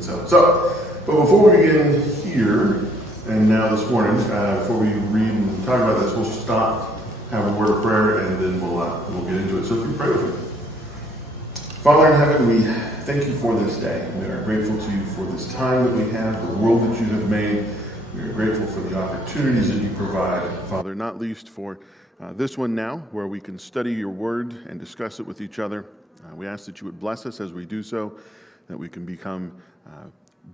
good self. So, but before we begin here, and now this morning, before we read and talk about this, we'll stop, have a word of prayer, and then we'll get into it. So if you pray with me. Father in heaven, we thank you for this day. We are grateful to you for this time that we have, the world that you have made. We are grateful for the opportunities that you provide, Father, not least for this one now, where we can study your word and discuss it with each other. We ask that you would bless us as we do so, that we can become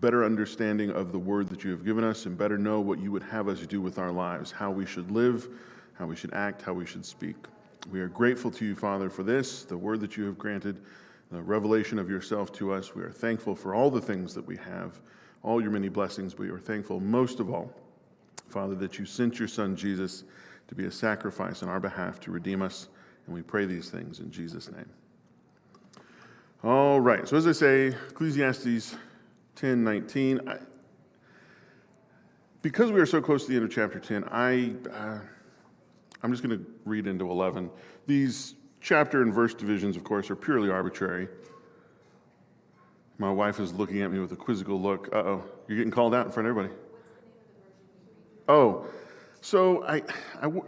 better understanding of the word that you have given us and better know what you would have us do with our lives, how we should live, how we should act, how we should speak. We are grateful to you, Father, for this, the word that you have granted, the revelation of yourself to us. We are thankful for all the things that we have, all your many blessings, but we are thankful most of all, Father, that you sent your son Jesus to be a sacrifice on our behalf to redeem us, and we pray these things in Jesus' name. All right, so as I say, Ecclesiastes 10:19. Because we are so close to the end of chapter 10, I'm just going to read into 11. These chapter and verse divisions, of course, are purely arbitrary. My wife is looking at me with a quizzical look. Uh-oh, you're getting called out in front of everybody. Oh, so I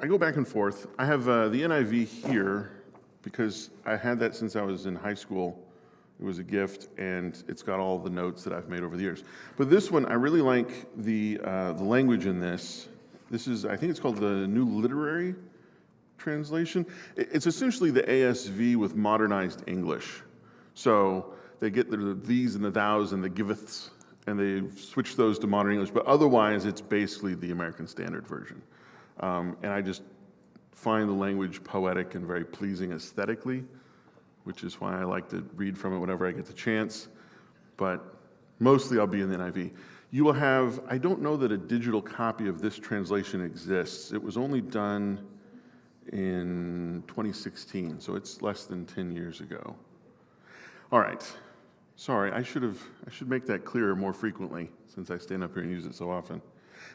go back and forth. I have the NIV here because I had that since I was in high school. It was a gift, and it's got all the notes that I've made over the years. But this one, I really like the language in this. This is, I think it's called the New Literary Translation. It's essentially the ASV with modernized English. So they get the these and the thous and the giveths, and they switch those to modern English. But otherwise, it's basically the American Standard Version. And I just find the language poetic and very pleasing aesthetically, which is why I like to read from it whenever I get the chance. But mostly I'll be in the NIV. You will have, I don't know that a digital copy of this translation exists. It was only done in 2016, so it's less than 10 years ago. All right. Sorry, I should make that clearer more frequently since I stand up here and use it so often.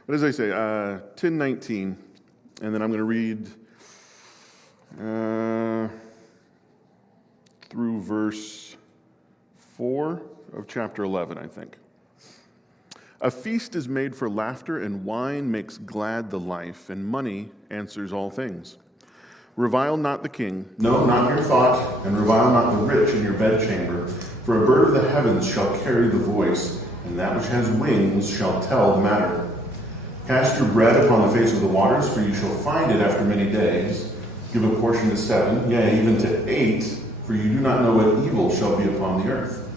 But as I say, 10:19, and then I'm going to read through verse 4 of chapter 11, I think. A feast is made for laughter, and wine makes glad the life, and money answers all things. Revile not the king, no, not your thought, and revile not the rich in your bedchamber. For a bird of the heavens shall carry the voice, and that which has wings shall tell the matter. Cast your bread upon the face of the waters, for you shall find it after many days. Give a portion to 7, yea, even to 8, for you do not know what evil shall be upon the earth.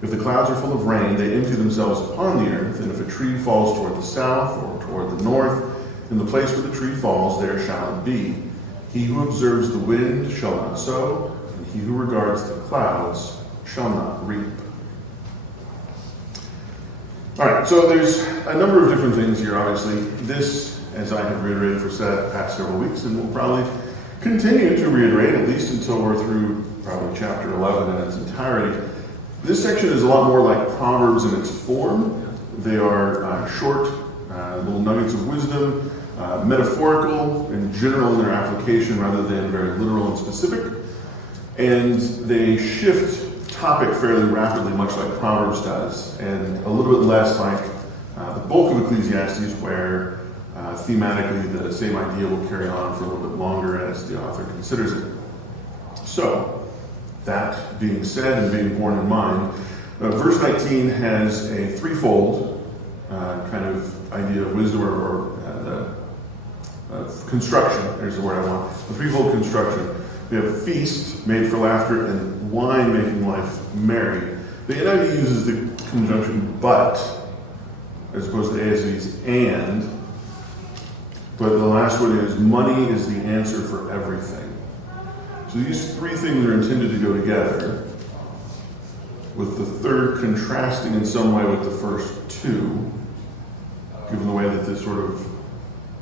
If the clouds are full of rain, they empty themselves upon the earth, and if a tree falls toward the south or toward the north, in the place where the tree falls, there shall it be. He who observes the wind shall not sow, and he who regards the clouds shall not reap. All right, so there's a number of different things here, obviously. This, as I have reiterated for the past several weeks, and we'll probably continue to reiterate, at least until we're through probably chapter 11 in its entirety. This section is a lot more like Proverbs in its form. They are short, little nuggets of wisdom, metaphorical and general in their application rather than very literal and specific. And they shift topic fairly rapidly, much like Proverbs does, and a little bit less like the bulk of Ecclesiastes, where thematically the same idea will carry on for a little bit longer as the author considers it. So, that being said and being borne in mind, verse 19 has a threefold kind of idea of wisdom or construction. There's the word I want. A threefold construction. We have a feast made for laughter and wine making life merry. The NIV uses the conjunction but as opposed to ASV's and. But the last one is money is the answer for everything. So these three things are intended to go together, with the third contrasting in some way with the first two, given the way that this sort of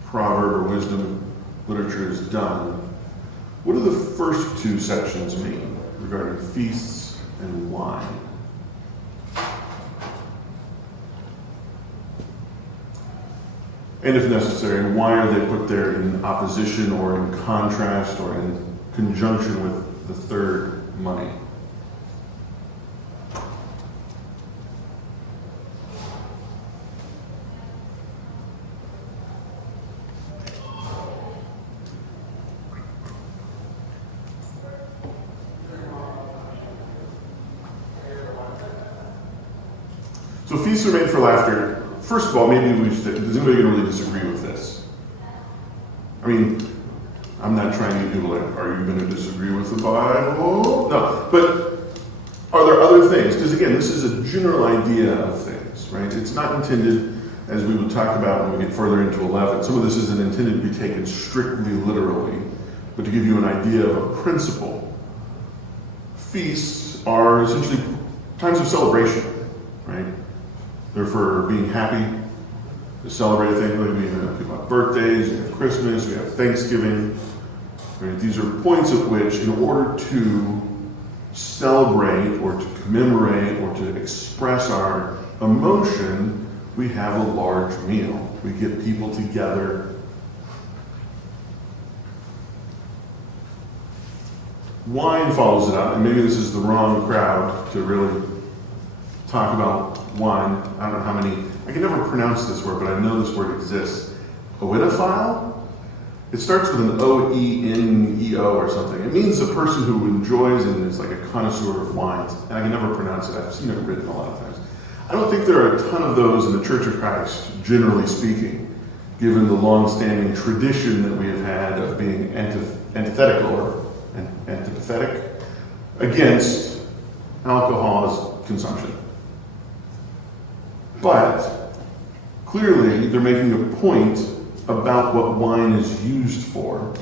proverb or wisdom literature is done. What do the first two sections mean regarding feasts and wine? And if necessary, why are they put there in opposition or in contrast or in conjunction with the third, money? So feasts are made for laughter. First of all, maybe we should, does anybody really disagree with this? I mean, I'm not trying to get people like, are you going to disagree with the Bible? No, but are there other things? Because again, this is a general idea of things, right? It's not intended, as we would talk about when we get further into 11, some of this isn't intended to be taken strictly literally, but to give you an idea of a principle. Feasts are essentially times of celebration, right? They're for being happy, to celebrate things like we have birthdays, we have Christmas, we have Thanksgiving. Right? These are points at which, in order to celebrate or to commemorate or to express our emotion, we have a large meal. We get people together. Wine follows it up, and maybe this is the wrong crowd to really talk about wine. I don't know how many, I can never pronounce this word, but I know this word exists. Oedophile? It starts with an O-E-N-E-O or something. It means a person who enjoys and is like a connoisseur of wines. And I can never pronounce it. I've seen it written a lot of times. I don't think there are a ton of those in the Church of Christ, generally speaking, given the long-standing tradition that we have had of being antithetical or antipathetic against alcohol consumption. But clearly they're making a point about what wine is used for,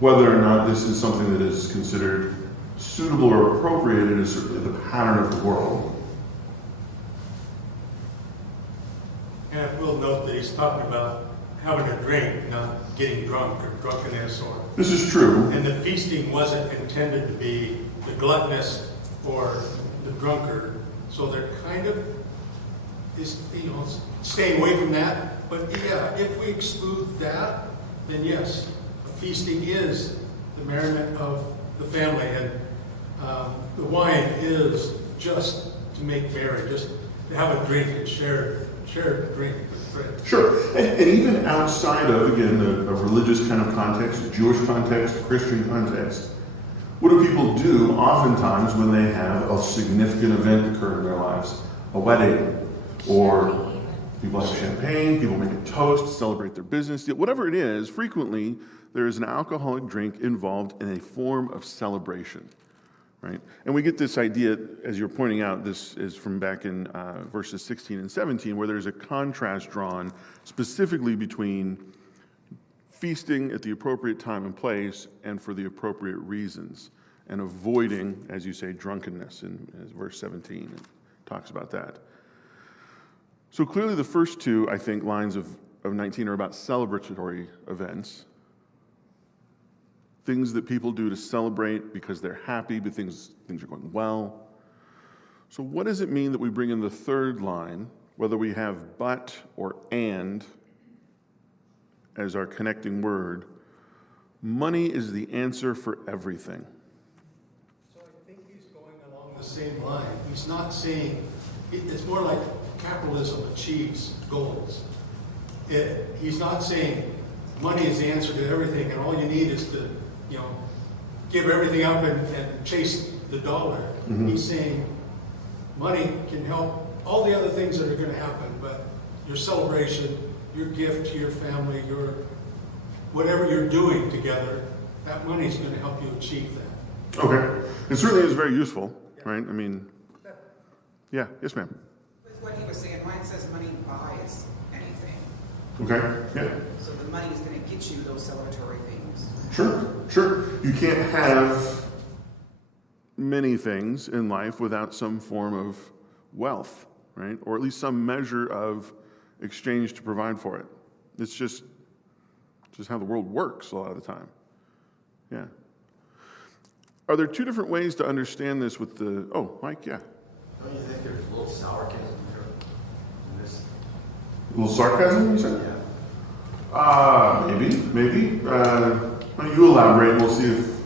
whether or not this is something that is considered suitable or appropriate. It is certainly the pattern of the world. And we'll note that he's talking about having a drink, not getting drunk or drunkenness. Or this is true. And the feasting wasn't intended to be the gluttonous or the drunkard. So they're kind of, staying away from that. But yeah, if we exclude that, then yes, feasting is the merriment of the family, and the wine is just to make merry, just to have a drink and share a drink with friends. Sure, and even outside of, again, a religious kind of context, a Jewish context, a Christian context, what do people do oftentimes when they have a significant event occur in their lives? A wedding, or people have champagne, people make a toast, celebrate their business deal, whatever it is. Frequently, there is an alcoholic drink involved in a form of celebration, right? And we get this idea, as you're pointing out, this is from back in verses 16 and 17, where there's a contrast drawn specifically between feasting at the appropriate time and place and for the appropriate reasons, and avoiding, as you say, drunkenness in verse 17. It talks about that. So clearly the first two, I think, lines of 19 are about celebratory events. Things that people do to celebrate because they're happy, but things are going well. So what does it mean that we bring in the third line, whether we have but or and as our connecting word? Money is the answer for everything. So I think he's going along the same line. He's not saying, it's more like capitalism achieves goals. He's not saying money is the answer to everything and all you need is to, give everything up and chase the dollar. Mm-hmm. He's saying money can help all the other things that are going to happen, but your celebration, your gift to your family, your whatever you're doing together, that money is going to help you achieve that. Okay. It certainly is very useful, right? I mean, yeah. Yes, ma'am. What he was saying, mine says money buys anything. Okay, yeah. So the money is going to get you those celebratory things. Sure. You can't have many things in life without some form of wealth, right? Or at least some measure of exchange to provide for it. It's just how the world works a lot of the time. Yeah. Are there two different ways to understand this with the, Mike, yeah. Don't you think there's a little sarcasm here in this? A little sarcasm, you said? Yeah. Maybe. Why don't you elaborate and we'll see if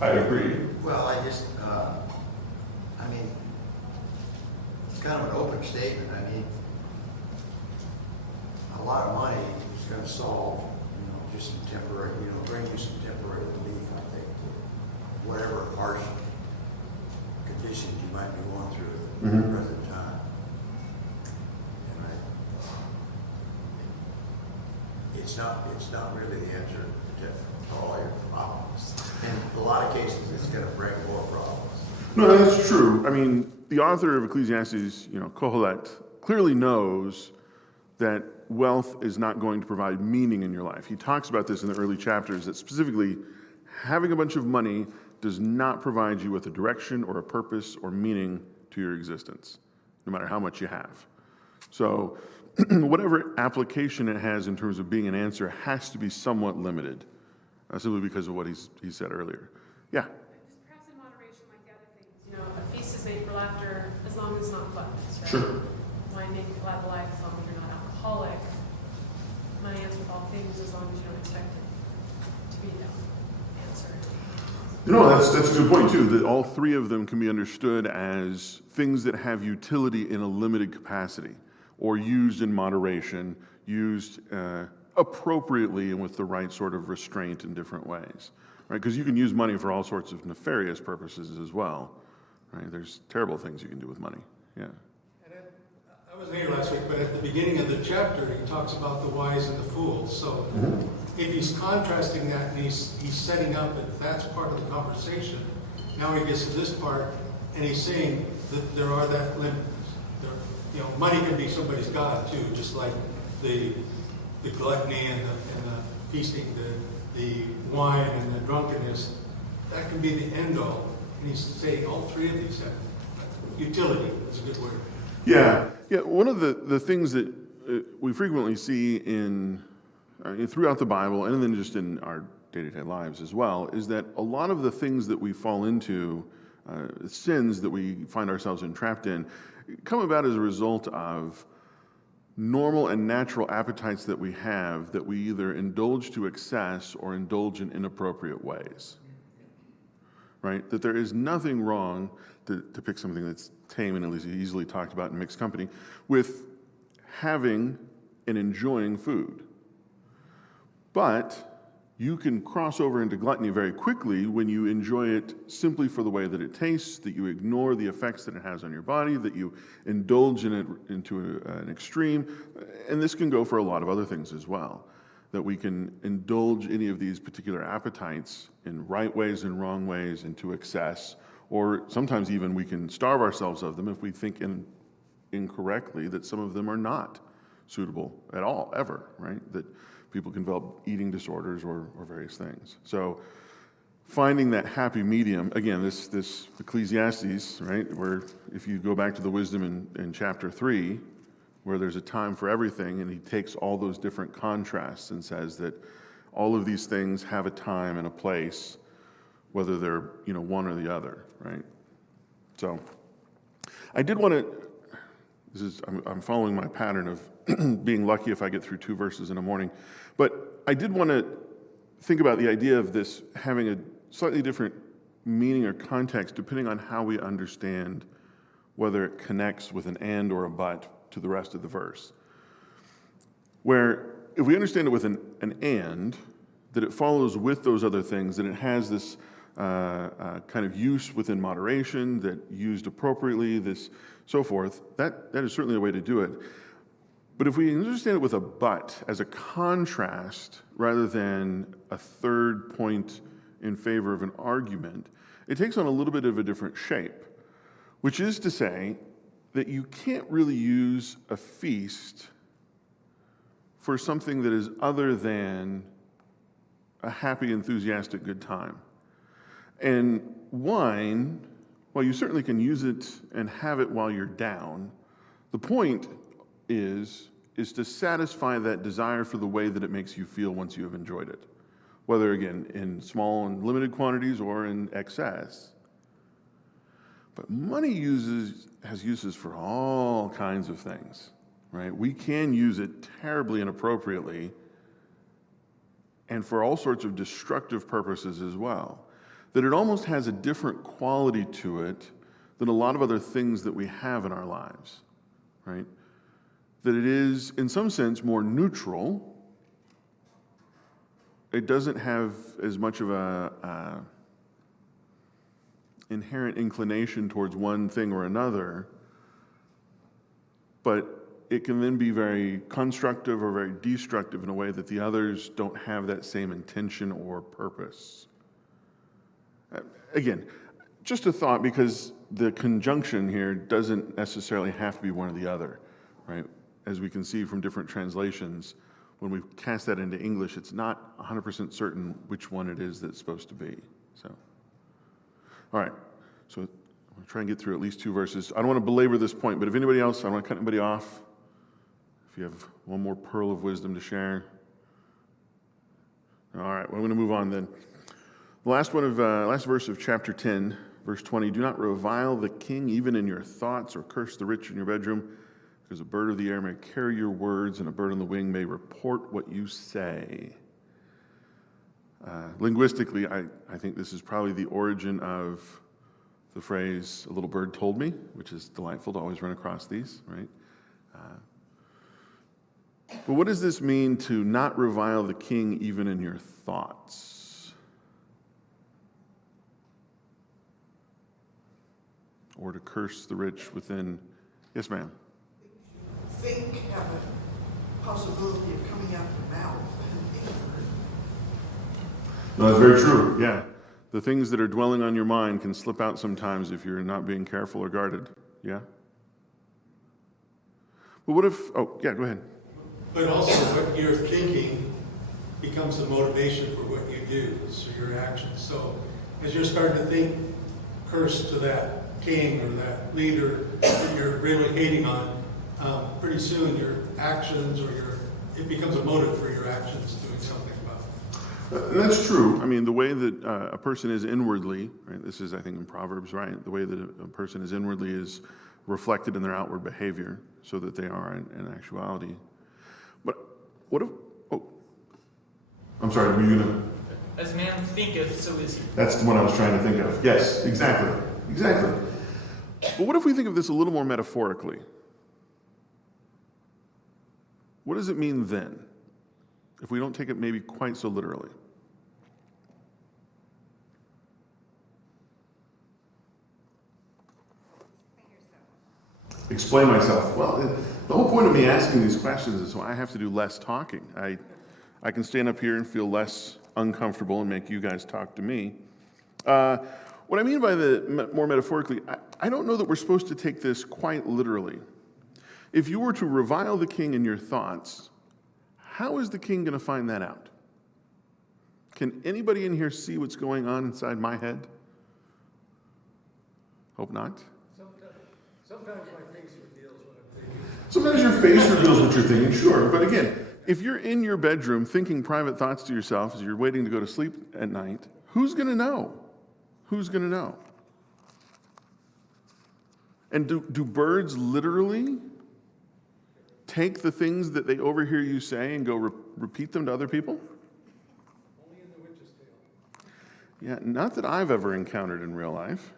I agree. Well, it's kind of an open statement. A lot of money is going to solve, just some temporary, bring you some temporary relief, I think, to whatever harsh conditions you might be going through at the present time. it's not really the answer to all your problems. In a lot of cases, it's gonna bring more problems. No, that's true. I mean, the author of Ecclesiastes, Kohelet, clearly knows that wealth is not going to provide meaning in your life. He talks about this in the early chapters, that specifically having a bunch of money does not provide you with a direction or a purpose or meaning to your existence, no matter how much you have. So whatever application it has in terms of being an answer has to be somewhat limited, simply because of what he said earlier. Yeah? Just perhaps in moderation, like the other things. A feast is made for laughter as long as it's not gluttonous, right? Sure. Wine make you glad of life as long as you're not alcoholic. Money answers all things as long as you don't expect it to be answered. That's a good point too, that all three of them can be understood as things that have utility in a limited capacity, or used in moderation, used appropriately and with the right sort of restraint in different ways, right? Because you can use money for all sorts of nefarious purposes as well, right? There's terrible things you can do with money, yeah. I wasn't here last week, but at the beginning of the chapter, he talks about the wise and the fools. So if he's contrasting that and he's setting up that that's part of the conversation, now he gets to this part and he's saying that there are that limit. Money can be somebody's god too, just like the gluttony and the feasting, the wine and the drunkenness. That can be the end all. And he's saying all three of these have utility. That's a good word. Yeah. One of the things that we frequently see throughout the Bible, and then just in our day-to-day lives as well, is that a lot of the things that we fall into, sins that we find ourselves entrapped in, come about as a result of normal and natural appetites that we have that we either indulge to excess or indulge in inappropriate ways. Right? That there is nothing wrong, to pick something that's tame and at least easily talked about in mixed company, with having and enjoying food. But you can cross over into gluttony very quickly when you enjoy it simply for the way that it tastes, that you ignore the effects that it has on your body, that you indulge in it into an extreme. And this can go for a lot of other things as well, that we can indulge any of these particular appetites in right ways and wrong ways into excess, or sometimes even we can starve ourselves of them if we think incorrectly that some of them are not suitable at all, ever, right? That people can develop eating disorders or various things. So finding that happy medium, again, this Ecclesiastes, right, where if you go back to the wisdom in chapter 3, where there's a time for everything, and he takes all those different contrasts and says that all of these things have a time and a place, whether they're one or the other, right? So I did want to, I'm following my pattern of being lucky if I get through 2 verses in a morning, but I did want to think about the idea of this having a slightly different meaning or context depending on how we understand whether it connects with an and or a but to the rest of the verse. Where if we understand it with an and, that it follows with those other things, that it has this kind of use within moderation, that used appropriately, this so forth, that is certainly a way to do it. But if we understand it with a but as a contrast rather than a third point in favor of an argument, it takes on a little bit of a different shape, which is to say that you can't really use a feast for something that is other than a happy, enthusiastic good time. And wine, while you certainly can use it and have it while you're down, the point is to satisfy that desire for the way that it makes you feel once you have enjoyed it, whether, again, in small and limited quantities or in excess. But money has uses for all kinds of things, right? We can use it terribly inappropriately and for all sorts of destructive purposes as well. That it almost has a different quality to it than a lot of other things that we have in our lives, right? That it is, in some sense, more neutral. It doesn't have as much of a inherent inclination towards one thing or another, but it can then be very constructive or very destructive in a way that the others don't have that same intention or purpose. Again, just a thought, because the conjunction here doesn't necessarily have to be one or the other, right? As we can see from different translations, when we cast that into English, it's not 100% certain which one it is that's supposed to be. So, all right. So I'm going to try and get through at least 2 verses. I don't want to belabor this point, but if anybody else, I don't want to cut anybody off. If you have one more pearl of wisdom to share. All right, well, I'm going to move on then. The last verse of chapter 10, verse 20. Do not revile the king even in your thoughts, or curse the rich in your bedroom, because a bird of the air may carry your words, and a bird on the wing may report what you say. Linguistically, I think this is probably the origin of the phrase, a little bird told me, which is delightful to always run across these, right? But what does this mean to not revile the king even in your thoughts? Or to curse the rich within... Yes, ma'am. Think have a possibility of coming out your mouth. No, that's very true, yeah. The things that are dwelling on your mind can slip out sometimes if you're not being careful or guarded, yeah? But what if... Oh, yeah, go ahead. But also what you're thinking becomes the motivation for what you do, so your actions. So as you're starting to think curse to that king or that leader that you're really hating on, pretty soon your actions or it becomes a motive for your actions doing something about it. That's true. I mean, the way that a person is inwardly, right? This is, I think, in Proverbs, right? The way that a person is inwardly is reflected in their outward behavior, so that they are in actuality. But what if... Oh, I'm sorry, were you going to... As man thinketh, so is he. That's the one I was trying to think of. Yes, exactly. Exactly. But what if we think of this a little more metaphorically? What does it mean then, if we don't take it maybe quite so literally? Explain myself. Well, the whole point of me asking these questions is so I have to do less talking. I can stand up here and feel less uncomfortable and make you guys talk to me. What I mean by the more metaphorically, I don't know that we're supposed to take this quite literally. If you were to revile the king in your thoughts, how is the king going to find that out? Can anybody in here see what's going on inside my head? Hope not. Sometimes my face reveals what I'm thinking. Sometimes your face reveals what you're thinking, sure. But again, if you're in your bedroom thinking private thoughts to yourself as you're waiting to go to sleep at night, who's going to know? Who's going to know? And do birds literally take the things that they overhear you say and go repeat them to other people? Only in the witch's tale. Yeah, not that I've ever encountered in real life.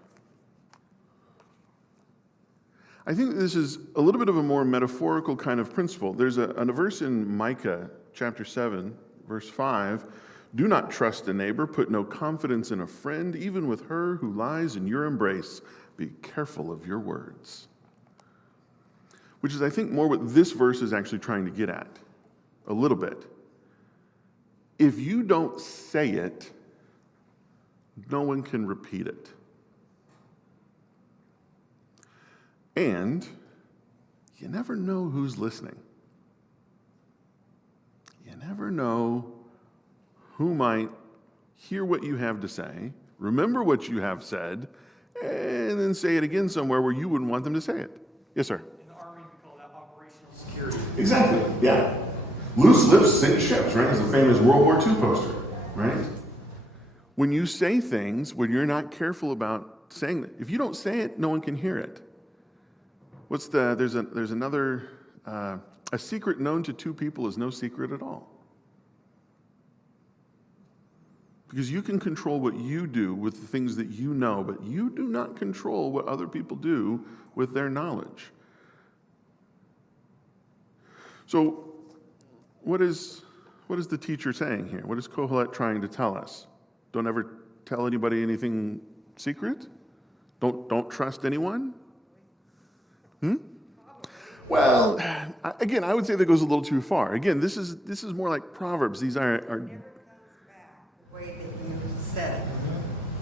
I think this is a little bit of a more metaphorical kind of principle. There's a verse in Micah chapter 7, verse 5. Do not trust a neighbor, put no confidence in a friend, even with her who lies in your embrace. Be careful of your words. Which is, I think, more what this verse is actually trying to get at, a little bit. If you don't say it, no one can repeat it. And you never know who's listening. You never know who might hear what you have to say, remember what you have said, and then say it again somewhere where you wouldn't want them to say it. Yes, sir? In the Army, we call that operational security. Exactly, yeah. Loose lips sink ships, right? It's a famous World War II poster, right? When you say things, when you're not careful about saying it, if you don't say it, no one can hear it. There's another, a secret known to two people is no secret at all. Because you can control what you do with the things that you know, but you do not control what other people do with their knowledge. So what is the teacher saying here? What is Kohelet trying to tell us? Don't ever tell anybody anything secret? Don't trust anyone? Well, again, I would say that goes a little too far. Again, this is more like Proverbs. These are Never comes back the way that you said it.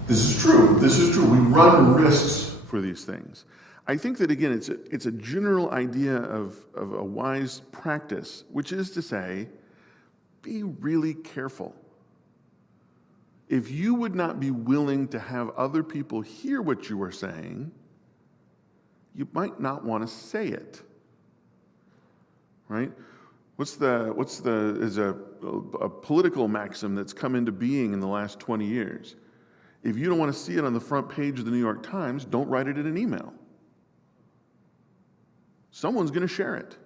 This is true. This is true. We run risks for these things. I think that, again, it's a general idea of a wise practice, which is to say, be really careful. If you would not be willing to have other people hear what you are saying, you might not want to say it. Right? Is a political maxim that's come into being in the last 20 years. If you don't want to see it on the front page of the New York Times, don't write it in an email. Someone's going to share it.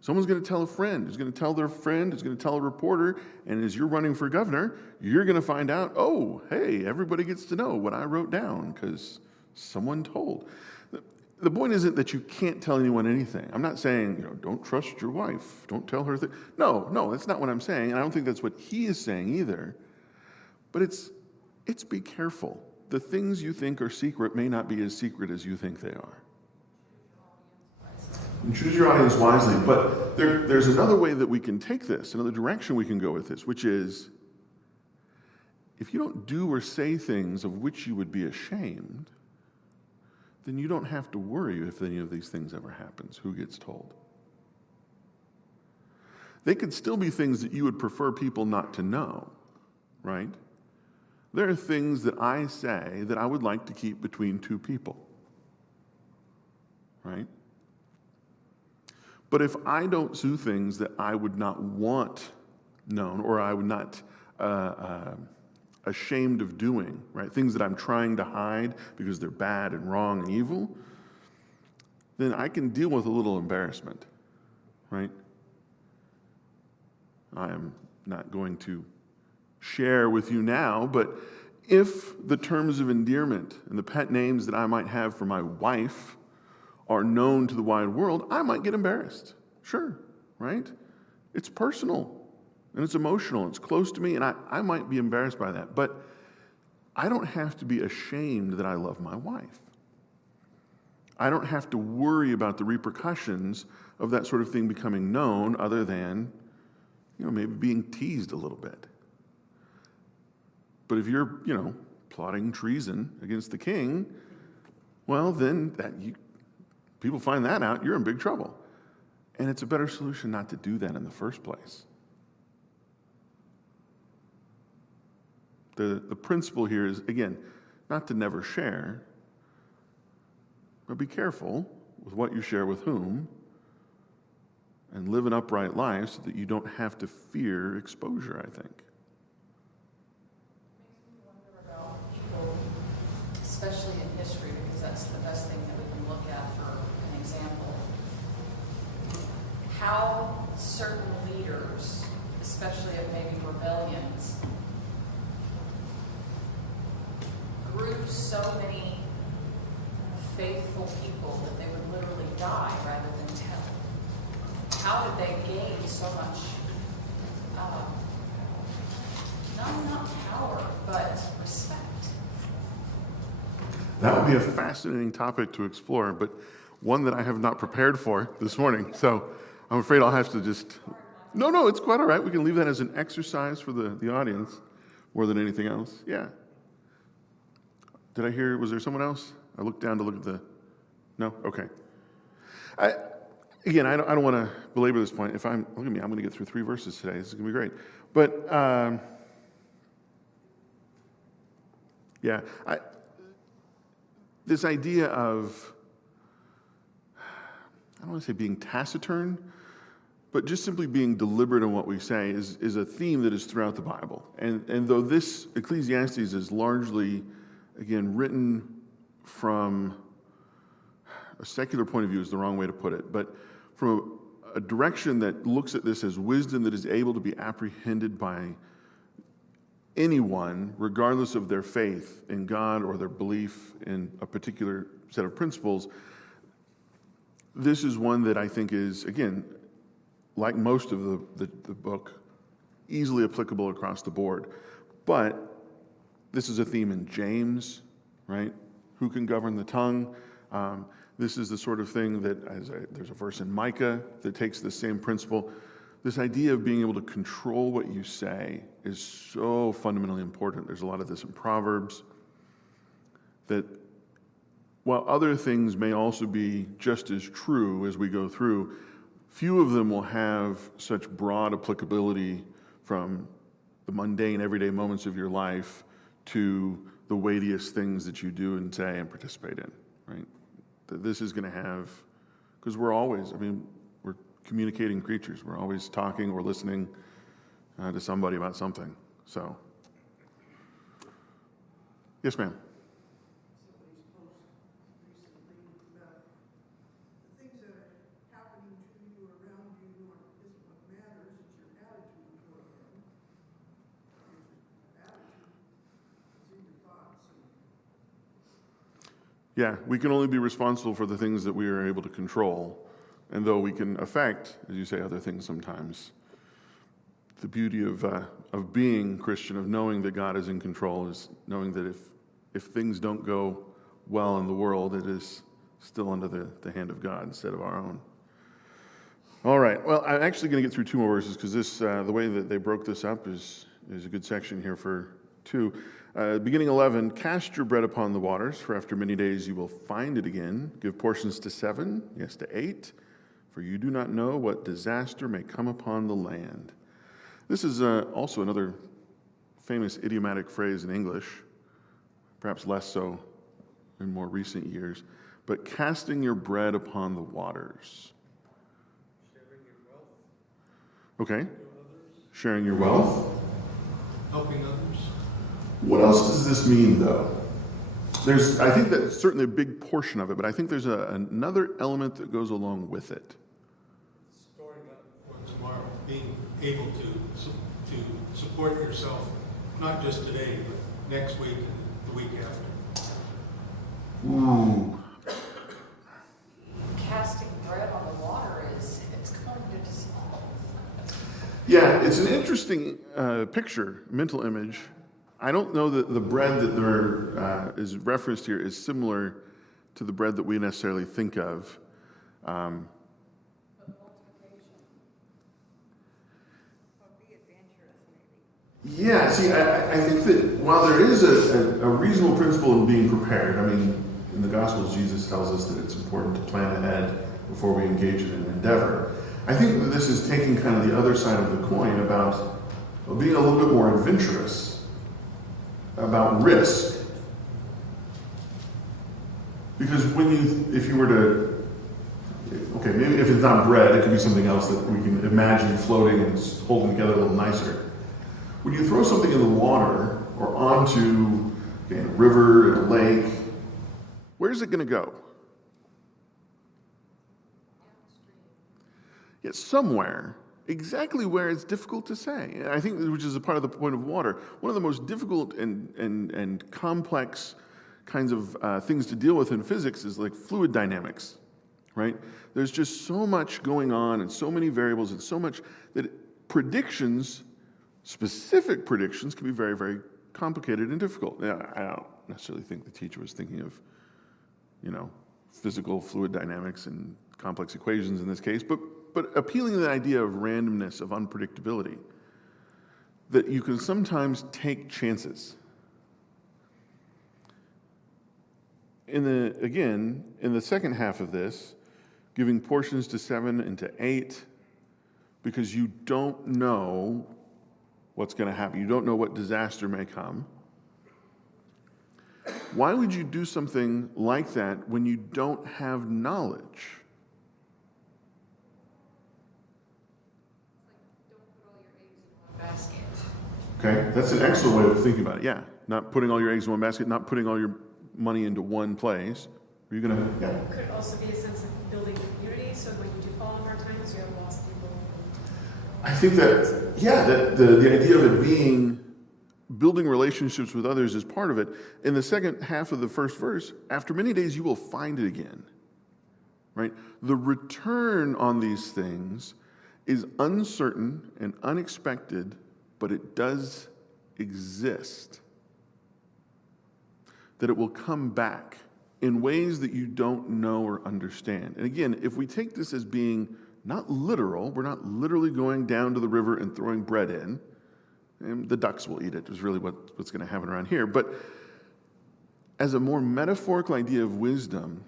Someone's going to tell a friend, who's going to tell their friend, who's going to tell a reporter, and as you're running for governor, you're going to find out, oh, hey, everybody gets to know what I wrote down because someone told. The point isn't that you can't tell anyone anything. I'm not saying, don't trust your wife, don't tell her. No, that's not what I'm saying, and I don't think that's what he is saying either. But it's be careful. The things you think are secret may not be as secret as you think they are. And choose your audience wisely. But there's another way that we can take this, another direction we can go with this, which is if you don't do or say things of which you would be ashamed, then you don't have to worry if any of these things ever happens. Who gets told? They could still be things that you would prefer people not to know, right? There are things that I say that I would like to keep between two people, right? But if I don't do things that I would not want known, or I would not ashamed of doing, right? Things that I'm trying to hide because they're bad and wrong and evil, then I can deal with a little embarrassment, right? I am not going to share with you now, but if the terms of endearment and the pet names that I might have for my wife are known to the wide world, I might get embarrassed. Sure, right? It's personal and it's emotional. It's close to me, and I might be embarrassed by that. But I don't have to be ashamed that I love my wife. I don't have to worry about the repercussions of that sort of thing becoming known other than, maybe being teased a little bit. But if you're, plotting treason against the king, well, then people find that out, you're in big trouble. And it's a better solution not to do that in the first place. The principle here is, again, not to never share, but be careful with what you share with whom, and live an upright life so that you don't have to fear exposure, I think. About people, especially in history, because that's the best thing that we can look at for an example. How certain leaders, especially of maybe rebellions, grew so many faithful people that they would literally die rather than tell. How did they gain so much, not power, but respect? That would be a fascinating topic to explore, but one that I have not prepared for this morning. So I'm afraid I'll have to just... No, it's quite all right. We can leave that as an exercise for the audience more than anything else. Yeah. Did I hear, was there someone else? I looked down to look at the... No? Okay. I don't want to belabor this point. Look at me, I'm going to get through 3 verses today. This is going to be great. But, this idea of, I don't want to say being taciturn, but just simply being deliberate in what we say is a theme that is throughout the Bible. And though this Ecclesiastes is largely, again, written from a secular point of view is the wrong way to put it, but from a direction that looks at this as wisdom that is able to be apprehended by anyone, regardless of their faith in God or their belief in a particular set of principles, this is one that I think is, again, like most of the book, easily applicable across the board. But this is a theme in James, right? Who can govern the tongue? This is the sort of thing that, there's a verse in Micah that takes the same principle. This idea of being able to control what you say is so fundamentally important. There's a lot of this in Proverbs, that while other things may also be just as true as we go through, few of them will have such broad applicability from the mundane, everyday moments of your life to the weightiest things that you do and say and participate in, right? That this is going to have, because we're always, we're communicating creatures. We're always talking or listening to somebody about something. So, yes, ma'am. Somebody's post recently about the things that are happening to you around you isn't what matters, it's your attitude toward them. Your attitude is in your thoughts. Yeah, we can only be responsible for the things that we are able to control. And though we can affect, as you say, other things sometimes, the beauty of being Christian, of knowing that God is in control, is knowing that if things don't go well in the world, it is still under the hand of God instead of our own. All right, well, I'm actually going to get through two more verses because this, the way that they broke this up is a good section here for two. Beginning 11, cast your bread upon the waters, for after many days you will find it again. Give portions to 7, yes, to 8, for you do not know what disaster may come upon the land. This is also another famous idiomatic phrase in English, perhaps less so in more recent years, but casting your bread upon the waters. Sharing your wealth. Okay. Sharing your wealth. Helping others. What else does this mean, though? I think that's certainly a big portion of it, but I think there's another element that goes along with it. Storing up for tomorrow, being able to support yourself, not just today, but next week and the week after. Ooh. Casting bread on the water it's going to dissolve. Yeah, it's an interesting picture, mental image. I don't know that the bread that there is referenced here is similar to the bread that we necessarily think of. Yeah, see, I think that while there is a reasonable principle in being prepared, in the Gospels, Jesus tells us that it's important to plan ahead before we engage in an endeavor. I think that this is taking kind of the other side of the coin about being a little bit more adventurous, about risk. Because if you were to, okay, maybe if it's not bread, it could be something else that we can imagine floating and holding together a little nicer. When you throw something in the water or onto a river, a lake, where's it going to go? Yet somewhere. Exactly where it's difficult to say. I think, which is a part of the point of water. One of the most difficult and complex kinds of things to deal with in physics is like fluid dynamics, right? There's just so much going on and so many variables and so much that predictions, specific predictions, can be very, very complicated and difficult. Now, I don't necessarily think the teacher was thinking of, physical fluid dynamics and complex equations in this case, but appealing to the idea of randomness, of unpredictability, that you can sometimes take chances. In the second half of this, giving portions to 7 and to 8, because you don't know what's going to happen. You don't know what disaster may come. Why would you do something like that when you don't have knowledge? Basket. Okay, that's an excellent way of thinking about it. Yeah, not putting all your eggs in one basket, not putting all your money into one place. Are you gonna? Yeah. Could it also be a sense of building community, so when you do fall in hard times, you have lots of people. I think that the idea of it being building relationships with others is part of it. In the second half of the first verse, after many days you will find it again. Right? The return on these things is uncertain and unexpected, but it does exist. That it will come back in ways that you don't know or understand. And again, if we take this as being not literal, we're not literally going down to the river and throwing bread in, and the ducks will eat it, is really what's going to happen around here. But as a more metaphorical idea of wisdom,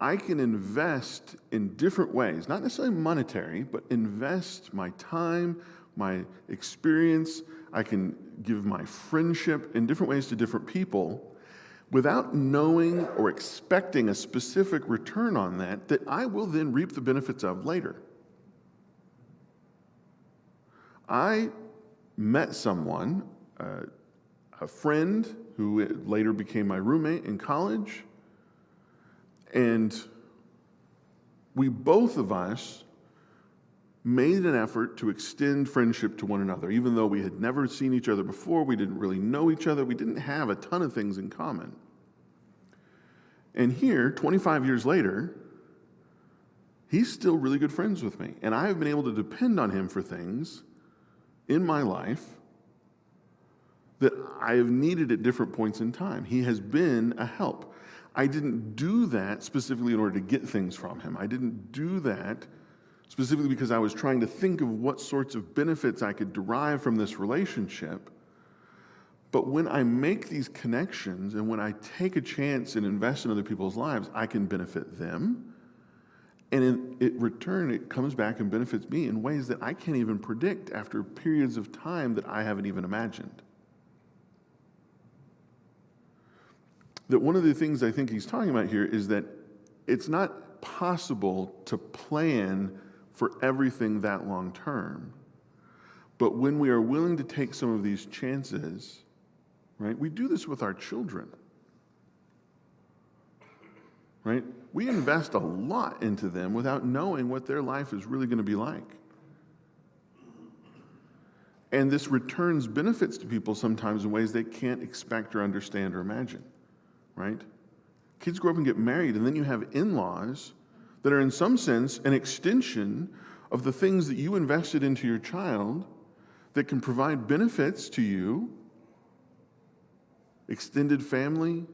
I can invest in different ways, not necessarily monetary, but invest my time, my experience. I can give my friendship in different ways to different people without knowing or expecting a specific return on that I will then reap the benefits of later. I met someone, a friend who later became my roommate in college, and we both of us made an effort to extend friendship to one another. Even though we had never seen each other before, we didn't really know each other, we didn't have a ton of things in common. And here, 25 years later, he's still really good friends with me. And I have been able to depend on him for things in my life that I have needed at different points in time. He has been a help. I didn't do that specifically in order to get things from him. I didn't do that specifically because I was trying to think of what sorts of benefits I could derive from this relationship. But when I make these connections and when I take a chance and invest in other people's lives, I can benefit them. And in return, it comes back and benefits me in ways that I can't even predict after periods of time that I haven't even imagined. That one of the things I think he's talking about here is that it's not possible to plan for everything that long term. But when we are willing to take some of these chances, right? We do this with our children, right? We invest a lot into them without knowing what their life is really going to be like. And this returns benefits to people sometimes in ways they can't expect or understand or imagine, right? Kids grow up and get married, and then you have in-laws that are in some sense an extension of the things that you invested into your child that can provide benefits to you, extended family,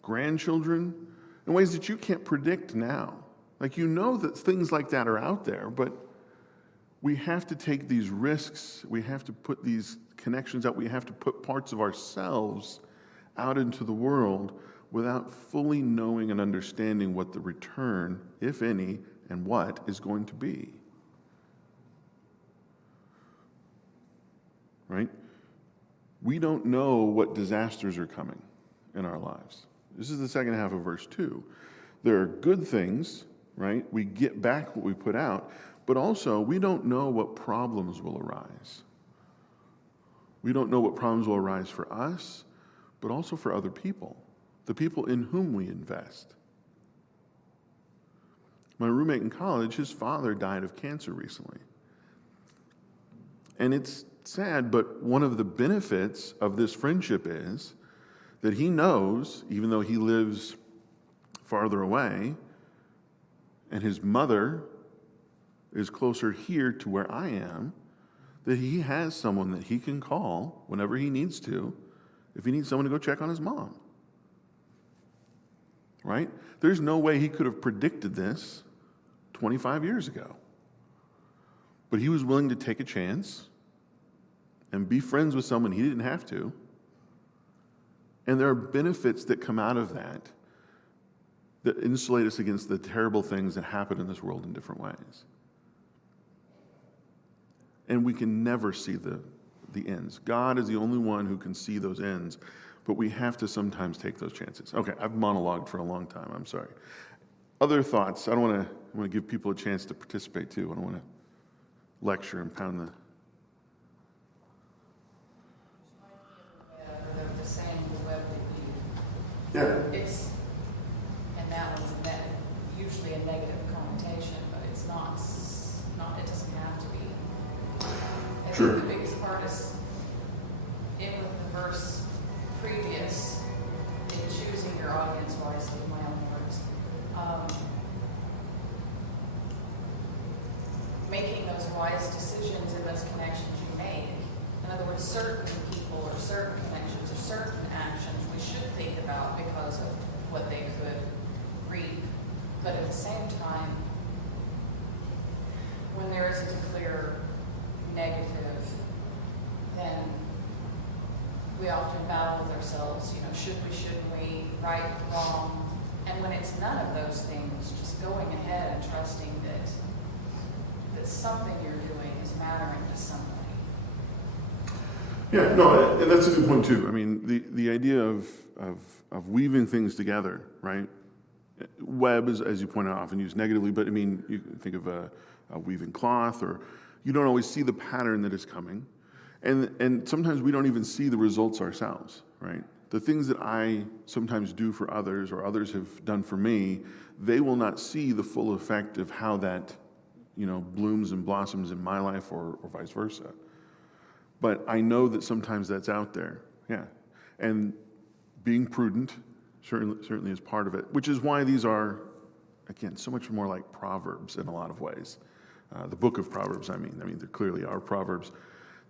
grandchildren, in ways that you can't predict now. Like, you know that things like that are out there, but we have to take these risks. We have to put these connections out. We have to put parts of ourselves out into the world without fully knowing and understanding what the return, if any, and what is going to be. Right? We don't know what disasters are coming in our lives. This is the second half of verse 2. There are good things, right? We get back what we put out, but also we don't know what problems will arise. We don't know what problems will arise for us, but also for other people, the people in whom we invest. My roommate in college, his father died of cancer recently. And it's sad, but one of the benefits of this friendship is that he knows, even though he lives farther away, and his mother is closer here to where I am, that he has someone that he can call whenever he needs to, if he needs someone to go check on his mom. Right? There's no way he could have predicted this 25 years ago. But he was willing to take a chance and be friends with someone he didn't have to. And there are benefits that come out of that that insulate us against the terrible things that happen in this world in different ways. And we can never see the ends. God is the only one who can see those ends, but we have to sometimes take those chances. Okay, I've monologued for a long time. I'm sorry. Other thoughts? I want to give people a chance to participate too. I don't want to lecture and pound the... The saying, the web that Yeah. it's, and that one's usually a negative connotation, but it's not, it doesn't have to be. I Sure. think the biggest part is in with the verse previous, in choosing your audience wisely, my own words. Making those wise decisions and those connections you make. In other words, certain people or certain connections or certain actions we should think about because of what they could reap. But at the same time, when there isn't a clear negative, then we often battle with ourselves, should we, shouldn't we, right, wrong. And when it's none of those things, just going ahead and trusting that something you're doing is mattering to somebody. Yeah, no, and that's a good point too. I mean, the idea of weaving things together, right? Web is, as you point out, often used negatively, but I mean, you can think of a weaving cloth, or you don't always see the pattern that is coming. And sometimes we don't even see the results ourselves, right? The things that I sometimes do for others or others have done for me, they will not see the full effect of how that, blooms and blossoms in my life or vice versa. But I know that sometimes that's out there, yeah. And being prudent certainly is part of it, which is why these are, again, so much more like Proverbs in a lot of ways. The book of Proverbs, I mean, there clearly are Proverbs,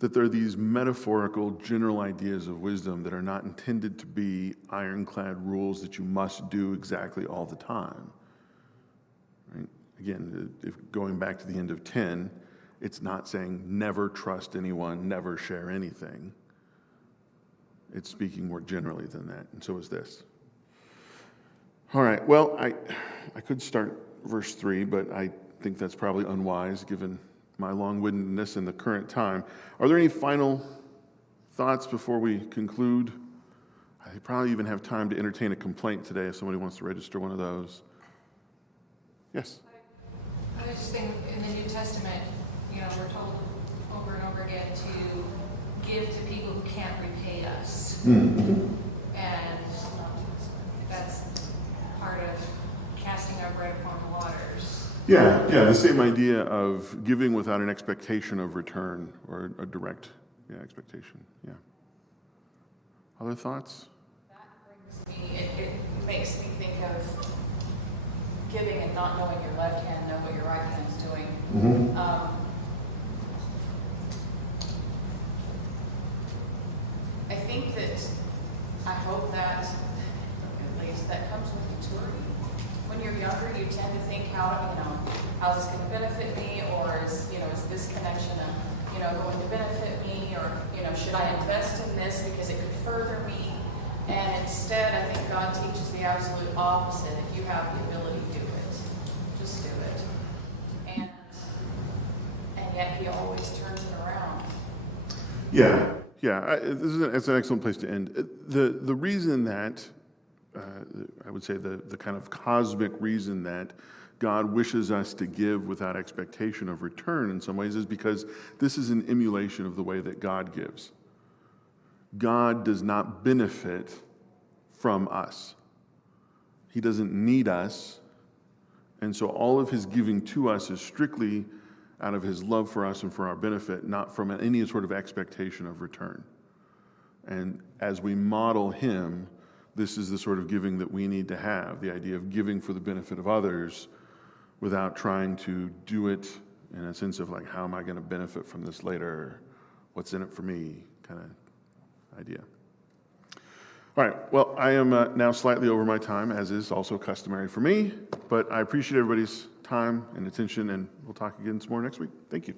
that they're these metaphorical, general ideas of wisdom that are not intended to be ironclad rules that you must do exactly all the time. Right? Again, if going back to the end of 10, it's not saying never trust anyone, never share anything. It's speaking more generally than that, and so is this. All right, well, I could start verse 3, but I think that's probably unwise given my long-windedness in the current time. Are there any final thoughts before we conclude? I probably even have time to entertain a complaint today if somebody wants to register one of those. Yes? I was just thinking, in the New Testament, we're told over and over again to give to people who can't repay us. Mm-hmm. And that's part of casting our bread upon the waters. Yeah, the same idea of giving without an expectation of return or a direct expectation. Yeah. Other thoughts? That brings me, it makes me think of giving and not knowing your left hand, know what your right hand is doing. Mm-hmm. I think that, I hope that, at least, that comes with maturity. When you're younger, you tend to think, how's this going to benefit me, or is this connection, going to benefit me, or, should I invest in this because it could further me? And instead, I think God teaches the absolute opposite. If you have the ability, do it. Just do it. And yet He always turns it around. Yeah. It's an excellent place to end. The reason that, I would say the kind of cosmic reason that God wishes us to give without expectation of return in some ways is because this is an emulation of the way that God gives. God does not benefit from us. He doesn't need us. And so all of His giving to us is strictly out of His love for us and for our benefit, not from any sort of expectation of return. And as we model Him, this is the sort of giving that we need to have, the idea of giving for the benefit of others without trying to do it in a sense of how am I going to benefit from this later? What's in it for me kind of idea. All right, well, I am now slightly over my time, as is also customary for me, but I appreciate everybody's time and attention, and we'll talk again some more next week. Thank you.